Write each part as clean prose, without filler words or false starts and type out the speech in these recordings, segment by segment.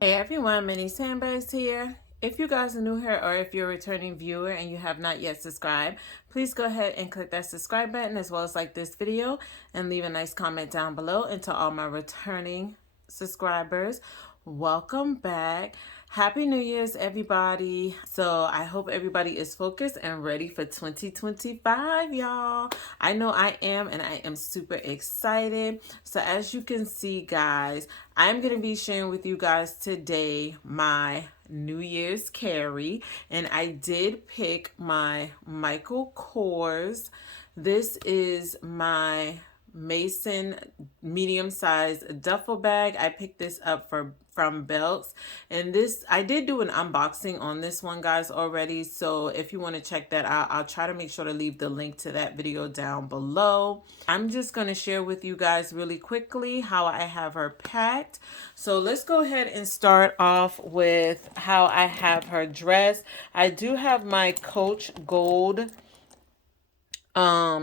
Hey everyone, Minnie's Handbags here. If you guys are new here or if you're a returning viewer and you have not yet subscribed, please go ahead and click that subscribe button as well as like this video and leave a nice comment down below. And to all my returning subscribers, welcome back. Happy New Year's, everybody. So I hope everybody is focused and ready for 2025, y'all. I know I am, and I am super excited. So as you can see, guys, I'm going to be sharing with you guys today my New Year's carry, and I did pick my Michael Kors. This is my Mason medium-sized duffel bag. I picked this up from Belts, and this I did do an unboxing on this one, guys, already. So if you want to check that out, I'll try to make sure to leave the link to that video down below. I'm just going to share with you guys really quickly how I have her packed. So let's go ahead and start off with how I have her dressed. I do have my Coach Gold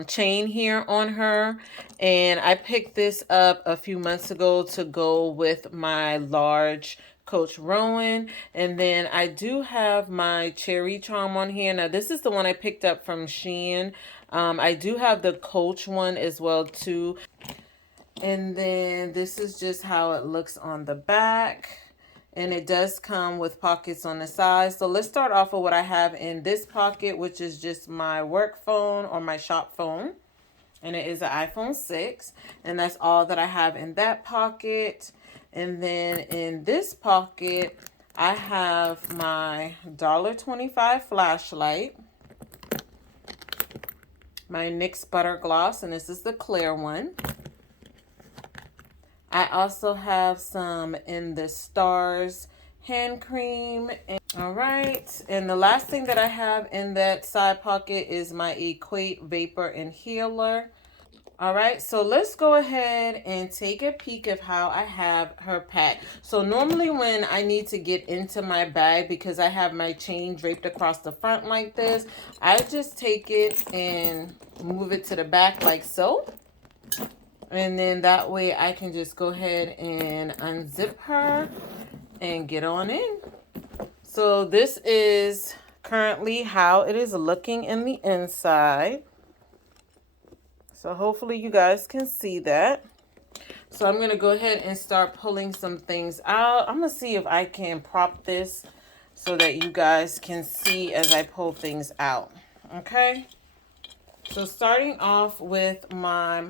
chain here on her, and I picked this up a few months ago to go with my large Coach Rowan. And then I do have my cherry charm on here. Now this is the one I picked up from Shein. I do have the Coach one as well too, and then this is just how it looks on the back. And it does come with pockets on the side. So let's start off with what I have in this pocket, which is just my work phone or my shop phone. And it is an iPhone 6. And that's all that I have in that pocket. And then in this pocket, I have my $1.25 flashlight, my NYX Butter Gloss, and this is the clear one. I also have some In the Stars hand cream. All right. And the last thing that I have in that side pocket is my Equate Vapor Inhaler. All right. So let's go ahead and take a peek of how I have her packed. So normally when I need to get into my bag, because I have my chain draped across the front like this, I just take it and move it to the back like so. And then that way I can just go ahead and unzip her and get on in. So this is currently how it is looking in the inside. So hopefully you guys can see that. So I'm going to go ahead and start pulling some things out. I'm going to see if I can prop this so that you guys can see as I pull things out. Okay. So starting off with my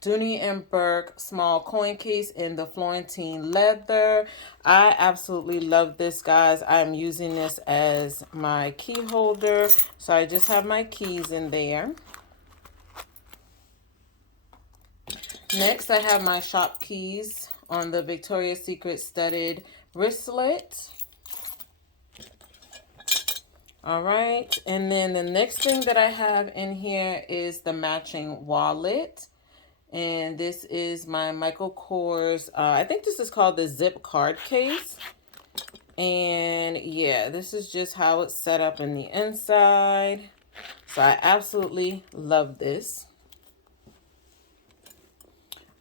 Dooney & Bourke small coin case in the Florentine leather. I absolutely love this, guys. I'm using this as my key holder. So I just have my keys in there. Next, I have my shop keys on the Victoria's Secret studded wristlet. All right. And then the next thing that I have in here is the matching wallet. And this is my Michael Kors, I think this is called the zip card case. And yeah, this is just how it's set up in the inside. So I absolutely love this.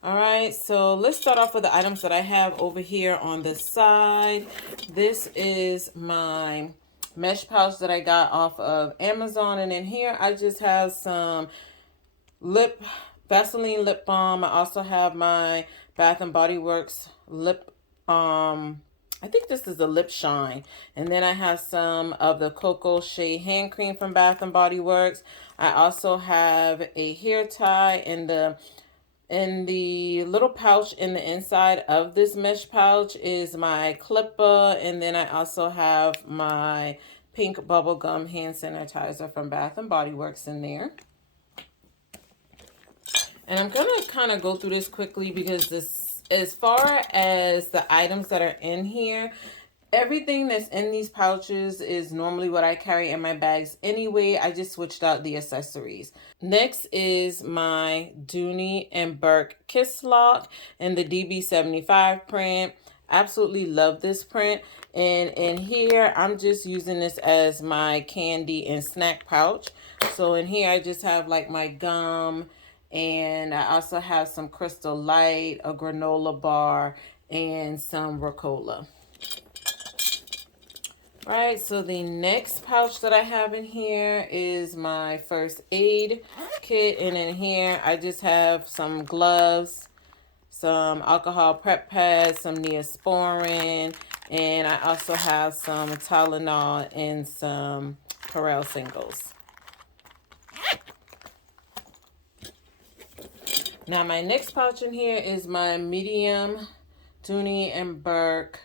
All right, so let's start off with the items that I have over here on the side. This is my mesh pouch that I got off of Amazon. And in here, I just have some Vaseline lip balm. I also have my Bath and Body Works lip, I think this is the Lip Shine. And then I have some of the Cocoa Shea hand cream from Bath and Body Works. I also have a hair tie in the little pouch in the inside of this mesh pouch is my clipper. And then I also have my pink bubblegum hand sanitizer from Bath and Body Works in there. And I'm going to kind of go through this quickly because this, as far as the items that are in here, everything that's in these pouches is normally what I carry in my bags anyway. I just switched out the accessories. Next is my Dooney & Bourke Kiss Lock in the DB75 print. Absolutely love this print. And in here, I'm just using this as my candy and snack pouch. So in here, I just have like my gum, and I also have some Crystal Light, a granola bar, and some Ricola. Right, so the next pouch that I have in here is my first aid kit. And in here, I just have some gloves, some alcohol prep pads, some Neosporin, and I also have some Tylenol and some Perel singles. Now my next pouch in here is my medium Dooney and Burke.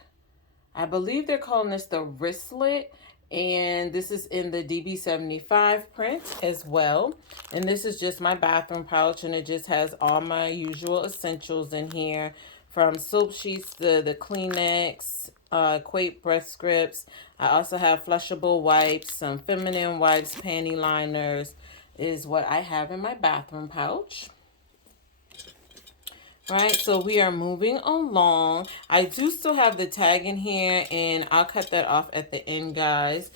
I believe they're calling this the wristlet, and this is in the DB75 print as well. And this is just my bathroom pouch, and it just has all my usual essentials in here, from soap sheets to the Kleenex, Quape breast strips. I also have flushable wipes, some feminine wipes, panty liners is what I have in my bathroom pouch. Right, so we are moving along. I do still have the tag in here, and I'll cut that off at the end, guys.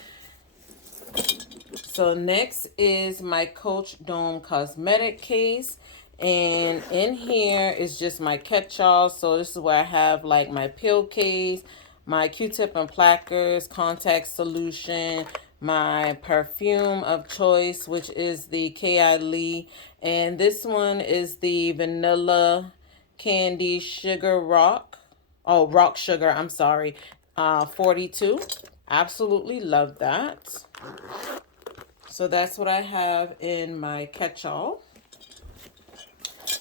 So next is my Coach Dome cosmetic case, and in here is just my catch-all. So this is where I have like my pill case, my Q-tip and plackers, contact solution, my perfume of choice, which is the K.I. Lee, and this one is the vanilla candy sugar rock. Oh, rock sugar, I'm sorry. 42. Absolutely love that. So that's what I have in my catch-all.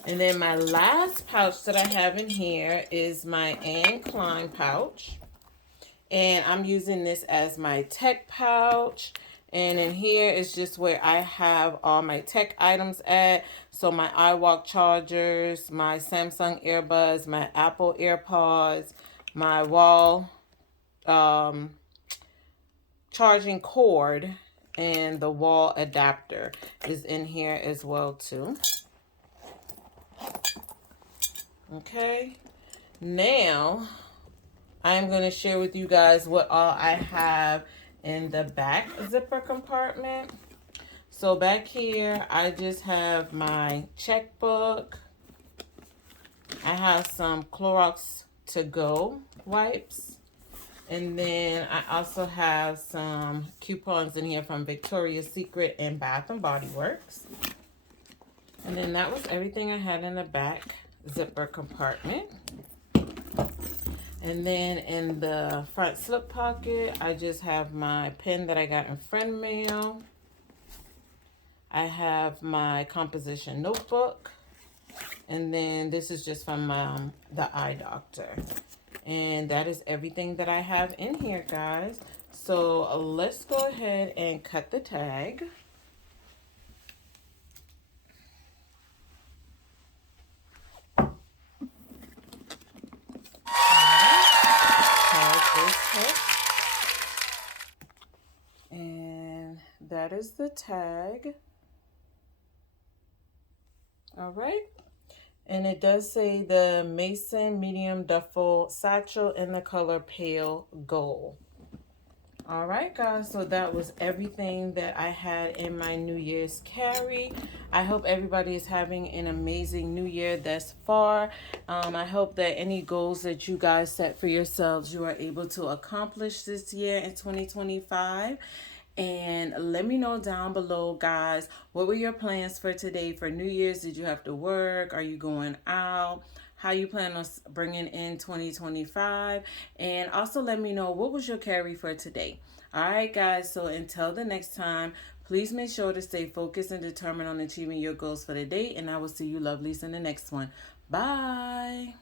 And then my last pouch that I have in here is my Anne Klein pouch. And I'm using this as my tech pouch. And in here is just where I have all my tech items at. So my iWalk chargers, my Samsung earbuds, my Apple AirPods, my wall charging cord, and the wall adapter is in here as well too. Okay, now I'm going to share with you guys what all I have in the back zipper compartment. So back here, I just have my checkbook. I have some Clorox To Go wipes. And then I also have some coupons in here from Victoria's Secret and Bath and Body Works. And then that was everything I had in the back zipper compartment. And then in the front slip pocket, I just have my pen that I got in friend mail. I have my composition notebook. And then this is just from the eye doctor. And that is everything that I have in here, guys. So let's go ahead and cut the tag. And that is the tag. All right. And it does say the Mason Medium Duffle Satchel in the color Pale Gold. All right, guys, so that was everything that I had in my New Year's carry. I hope everybody is having an amazing New Year thus far. I hope that any goals that you guys set for yourselves, you are able to accomplish this year in 2025. And let me know down below, guys, what were your plans for today for New Year's? Did you have to work? Are you going out? How you plan on bringing in 2025? And also let me know, what was your carry for today? All right, guys, so until the next time, please make sure to stay focused and determined on achieving your goals for the day. And I will see you lovelies in the next one. Bye.